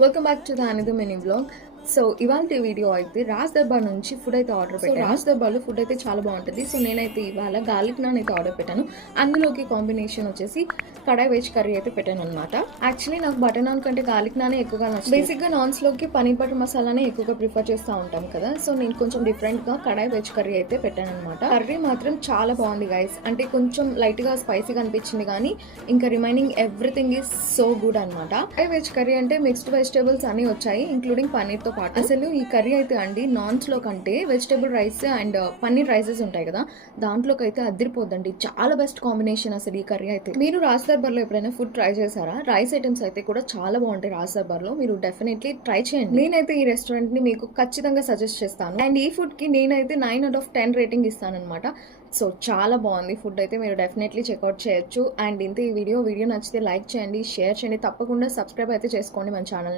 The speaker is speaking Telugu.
Welcome back to the another mini vlog. So ఇవాళ వీడియో అయితే రాజ్ దర్బార్ నుంచి ఫుడ్ అయితే ఆర్డర్ పెట్టాను. రాజ్ దర్బార్లో ఫుడ్ అయితే చాలా బాగుంటుంది. సో నేనైతే ఇవాళ గార్లిక్ నాన్ అయితే ఆర్డర్ పెట్టాను. అందులోకి కాంబినేషన్ వచ్చేసి కడాయి వెజ్ కర్రీ అయితే పెట్టాను అనమాట. యాక్చువల్లీ నాకు బటర్ నాన్ కంటే గార్లిక్ నానే ఎక్కువగా నచ్చింది. బేసిక్గా నాన్స్లోకి పనీర్ బటర్ మసాలానే ఎక్కువగా ప్రిఫర్ చేస్తూ ఉంటాం కదా. సో నేను కొంచెం డిఫరెంట్గా కడాయి వెజ్ కర్రీ అయితే పెట్టాను అనమాట. కర్రీ మాత్రం చాలా బాగుంది గైస్. అంటే కొంచెం లైట్గా స్పైసీగా అనిపించింది కానీ ఇంకా remaining everything is so good అనమాట. కడాయి వెజ్ కర్రీ అంటే మిక్స్డ్ వెజిటేబుల్స్ అన్ని వచ్చాయి, ఇంక్లూడింగ్ పనీర్ తో పాటు. అసలు ఈ కర్రీ అయితే అండి నాన్స్ లో కంటే vegetable rice and paneer rises ఉంటాయి కదా, దాంట్లోకి అయితే అదిరిపోద్దండి. చాలా బెస్ట్ కాంబినేషన్ అసలు ఈ కర్రీ అయితే. మీరు రాజ్ దర్బార్ లో ఎప్పుడైనా ఫుడ్ ట్రై చేశారా? రైస్ ఐటమ్స్ అయితే కూడా చాలా బాగుంటాయి రాజ్ దర్బార్ లో, మీరు డెఫినెట్లీ ట్రై చేయండి. నేనైతే ఈ రెస్టారెంట్ ని మీకు ఖచ్చితంగా సజెస్ట్ చేస్తాను. అండ్ ఈ ఫుడ్ కి నేనైతే 9/10 రేటింగ్ ఇస్తాను అనమాట. సో చాలా బాగుంది ఫుడ్ అయితే, మీరు డెఫినెట్లీ చెక్అవుట్ చేయొచ్చు. అండ్ ఇంత ఈ వీడియో నచ్చితే లైక్ చేయండి, షేర్ చేయండి, తప్పకుండా సబ్స్క్రైబ్ అయితే చేసుకోండి మన ఛానల్.